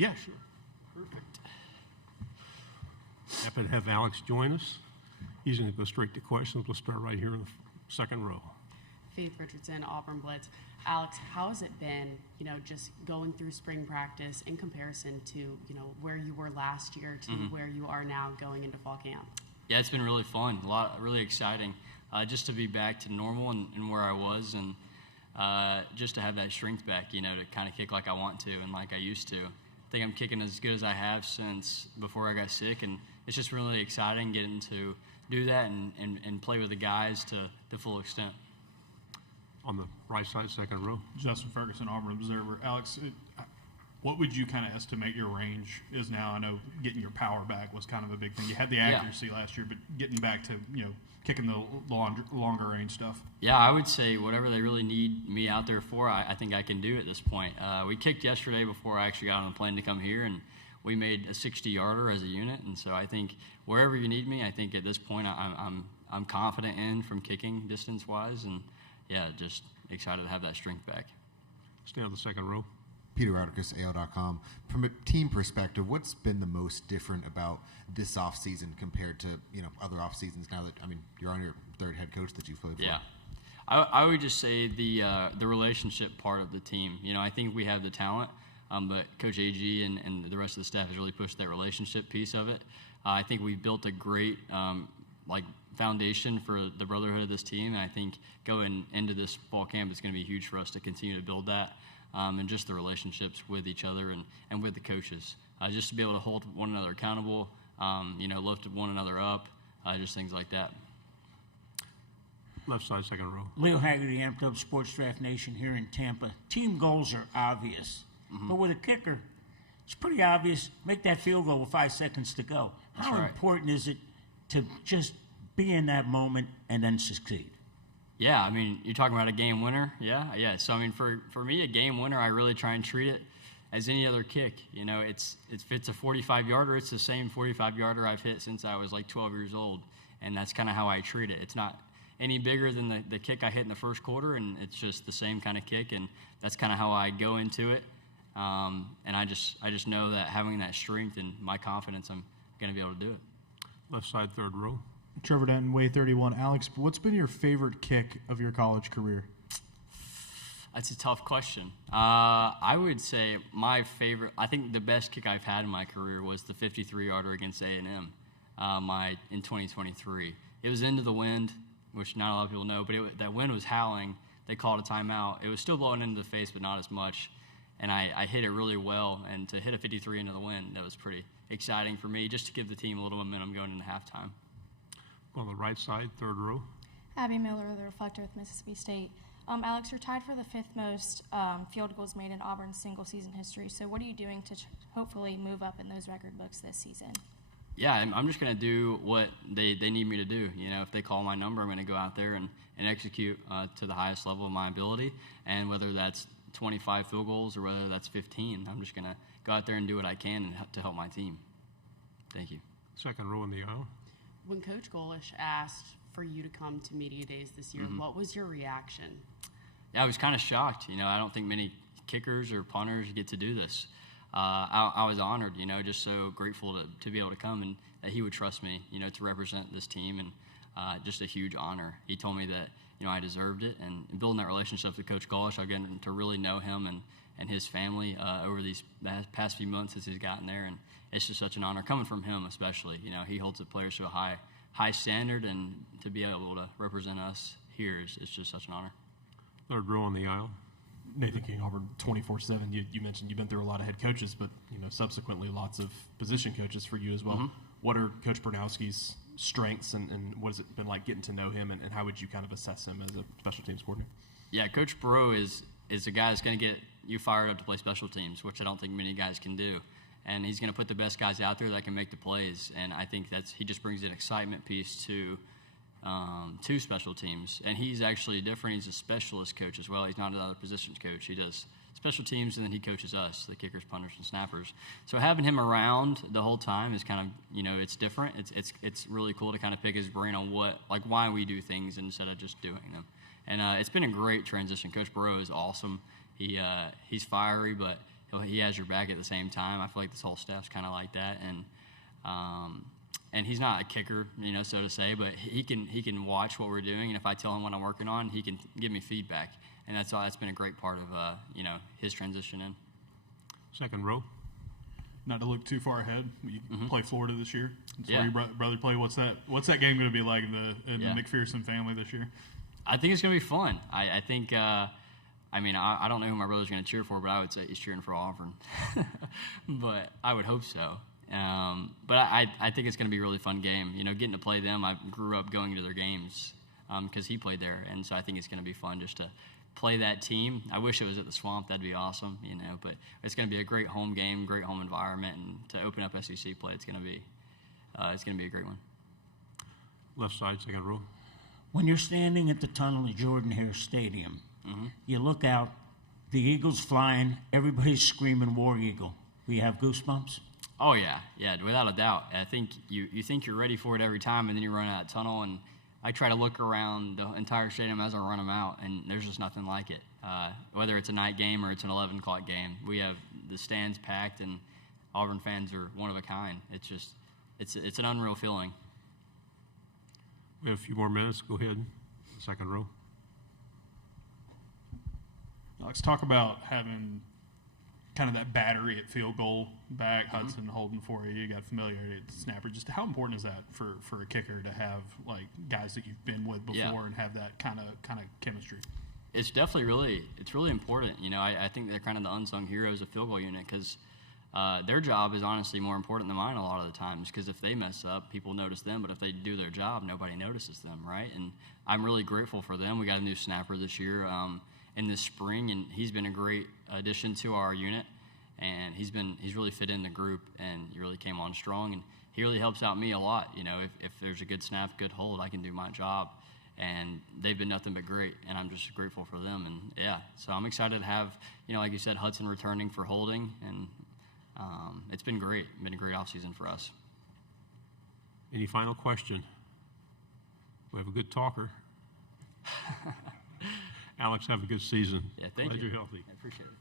Yeah, sure. Perfect. Happy to have Alex join us. He's going to go straight to questions. We'll start right here in the second row. Faith Richardson, Auburn Blitz. Alex, how has it been, just going through spring practice in comparison to, where you were last year to where you are now going into fall camp? Yeah, it's been really fun, really exciting, just to be back to normal and where I was, and just to have that strength back, to kind of kick like I want to and like I used to. I think I'm kicking as good as I have since before I got sick, and it's just really exciting getting to do that and play with the guys to the full extent. On the right side, second row. Justin Ferguson, Auburn Observer. Alex, what would you kind of estimate your range is now? I know getting your power back was kind of a big thing. You had the accuracy last year, but getting back to, kicking the longer range stuff. Yeah, I would say whatever they really need me out there for, I think I can do at this point. We kicked yesterday before I actually got on the plane to come here, and we made a 60-yarder as a unit. And so I think wherever you need me, I think at this point I'm confident in from kicking distance-wise, and yeah, just excited to have that strength back. Stay on the second row. Peter Rodriguez, AL.com. From a team perspective, what's been the most different about this offseason compared to other off seasons? Now that you're on your third head coach that you've played for. Yeah, I would just say the relationship part of the team. I think we have the talent, but Coach AG and the rest of the staff has really pushed that relationship piece of it. I think we've built a great foundation for the brotherhood of this team, and I think going into this fall camp is going to be huge for us to continue to build that, and just the relationships with each other and with the coaches, just to be able to hold one another accountable, lift one another up, just things like that. Left side, second row. Leo Haggerty, Amped Up Sports Draft Nation here in Tampa. Team goals are obvious, but with a kicker, it's pretty obvious. Make that field goal with 5 seconds to go. How important is it to just be in that moment and then succeed? Yeah, you're talking about a game winner. Yeah. So for me, a game winner, I really try and treat it as any other kick. If it's a 45-yarder, it's the same 45-yarder I've hit since I was like 12 years old, and that's kind of how I treat it. It's not any bigger than the kick I hit in the first quarter, and it's just the same kind of kick, and that's kind of how I go into it. And I just know that having that strength and my confidence, I'm going to be able to do it. Left side, third row. Trevor Denton, Way 31. Alex, what's been your favorite kick of your college career? That's a tough question. I would say my favorite, I think the best kick I've had in my career was the 53-yarder against A&M in 2023. It was into the wind, which not a lot of people know, but that wind was howling. They called a timeout. It was still blowing into the face, but not as much. And I hit it really well. And to hit a 53 into the wind, that was pretty exciting for me, just to give the team a little momentum going into halftime. On the right side, third row. Abby Miller, The Reflector with Mississippi State. Alex, you're tied for the 5th most field goals made in Auburn's single-season history. So what are you doing to hopefully move up in those record books this season? Yeah, I'm just going to do what they need me to do. If they call my number, I'm going to go out there and execute to the highest level of my ability. And whether that's 25 field goals or whether that's 15, I'm just going to go out there and do what I can to help my team. Thank you. Second row in the aisle. When Coach Golish asked for you to come to media days this year, what was your reaction? Yeah, I was kind of shocked. I don't think many kickers or punters get to do this. I was honored, just so grateful to be able to come and that he would trust me, to represent this team, and just a huge honor. He told me that, I deserved it, and building that relationship with Coach Golish, I've gotten to really know him and his family over these past few months since he's gotten there, and it's just such an honor coming from him, especially. He holds the players to a high standard, and to be able to represent us here is just such an honor. Third row on the aisle. Nathan King, Auburn 24/7. You mentioned you've been through a lot of head coaches, but subsequently lots of position coaches for you as well. What are Coach Bernowski's strengths, and what has it been like getting to know him, and how would you kind of assess him as a special teams coordinator? Yeah, Coach Burrow is a guy that's going to get you fired up to play special teams, which I don't think many guys can do. And he's going to put the best guys out there that can make the plays. And I think he just brings an excitement piece to special teams. And he's actually different. He's a specialist coach as well. He's not another positions coach. He does special teams, and then he coaches us, the kickers, punters, and snappers. So having him around the whole time is kind of, it's different. It's really cool to kind of pick his brain on why we do things instead of just doing them. And it's been a great transition. Coach Burrow is awesome. He's fiery, but he has your back at the same time. I feel like this whole staff's kind of like that, and he's not a kicker, so to say, but he can watch what we're doing, and if I tell him what I'm working on, he can give me feedback, and that's been a great part of his transition in. Second row. Not to look too far ahead, you play Florida this year. That's Yeah. where your brother play. What's that game going to be like in the McPherson family this year? I think it's going to be fun. I think, I don't know who my brother's going to cheer for, but I would say he's cheering for Auburn. But I would hope so. But I think it's going to be a really fun game. Getting to play them, I grew up going to their games because he played there. And so I think it's going to be fun just to play that team. I wish it was at the Swamp. That'd be awesome, but it's going to be a great home game, great home environment. And to open up SEC play, it's going to be a great one. Left side, second row. When you're standing at the tunnel at Jordan-Hare Stadium, you look out, the eagle's flying, everybody's screaming War Eagle. Do you have goosebumps? Oh, yeah, without a doubt. I think you think you're ready for it every time, and then you run out of tunnel, and I try to look around the entire stadium as I run them out, and there's just nothing like it. Whether it's a night game or it's an 11 o'clock game, we have the stands packed, and Auburn fans are one of a kind. It's an unreal feeling. We have a few more minutes. Go ahead. Second row. Let's talk about having kind of that battery at field goal back, Hudson holding for you. You got familiarity at the snapper. Just how important is that for a kicker to have like guys that you've been with before and have that kind of chemistry? It's definitely really important. I think they're kind of the unsung heroes of field goal unit because their job is honestly more important than mine a lot of the times because if they mess up, people notice them, but if they do their job, nobody notices them, right? And I'm really grateful for them. We got a new snapper this year in the spring, and he's been a great addition to our unit, and he's really fit in the group, and he really came on strong, and he really helps out me a lot. If there's a good snap, good hold, I can do my job, and they've been nothing but great, and I'm just grateful for them, and so I'm excited to have, like you said, Hudson returning for holding, and it's been great. It's been a great offseason for us. Any final question? We have a good talker. Alex, have a good season. Yeah, thank Glad you. you're healthy. I appreciate it.